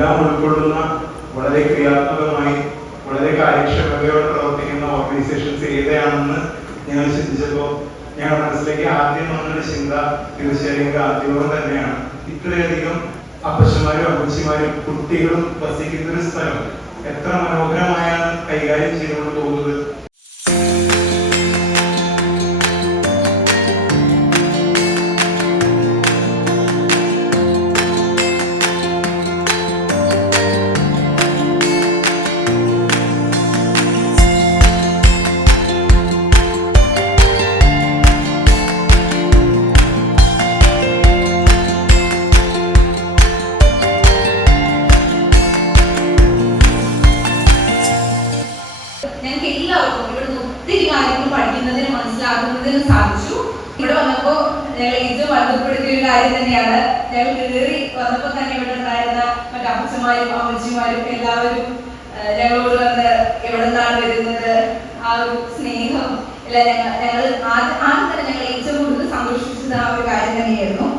എല്ലാം ഉൾക്കൊള്ളുന്ന വളരെ ക്രിയാത്മകമായി വളരെ കാര്യക്ഷമതയോടെ പ്രവർത്തിക്കുന്ന ഓർഗനൈസേഷൻസ് ഏതാണെന്ന് ഞങ്ങൾ ചിന്തിച്ചപ്പോൾ ഞങ്ങളുടെ മനസ്സിലേക്ക് ആദ്യം വന്നൊരു ചിന്ത തീർച്ചയായും ഗാന്ധിയോളം തന്നെയാണ്. ഇത്രയധികം അപ്പച്ചന്മാരും അമ്മച്ചിമാരും കുട്ടികളും വസിക്കുന്ന ഒരു സ്ഥലം എത്ര മനോഹരമായാണ് ഞങ്ങൾക്ക് എല്ലാവർക്കും ഇവിടുന്ന് ഒത്തിരി കാര്യങ്ങൾ പഠിക്കുന്നതിന് മനസ്സിലാക്കുന്നതിന് സാധിച്ചു. ഇവിടെ വന്നപ്പോ ഏറ്റവും അത്ഭുതപ്പെടുത്തിയ ഒരു കാര്യം തന്നെയാണ്. ഞങ്ങൾ കയറി വന്നപ്പോ തന്നെ ഇവിടെ ഉണ്ടായിരുന്ന മറ്റേ അപ്പച്ചമാരും അമ്മച്ചിമാരും എല്ലാവരും ഞങ്ങളോട് വന്ന് എവിടെ വരുന്നത്? ആ ഒരു സ്നേഹം. എല്ലാം ഞങ്ങൾ ആദ്യം തന്നെ ഞങ്ങൾ ഏറ്റവും കൂടുതൽ സന്തോഷിച്ചത് ആ ഒരു കാര്യം തന്നെയായിരുന്നു.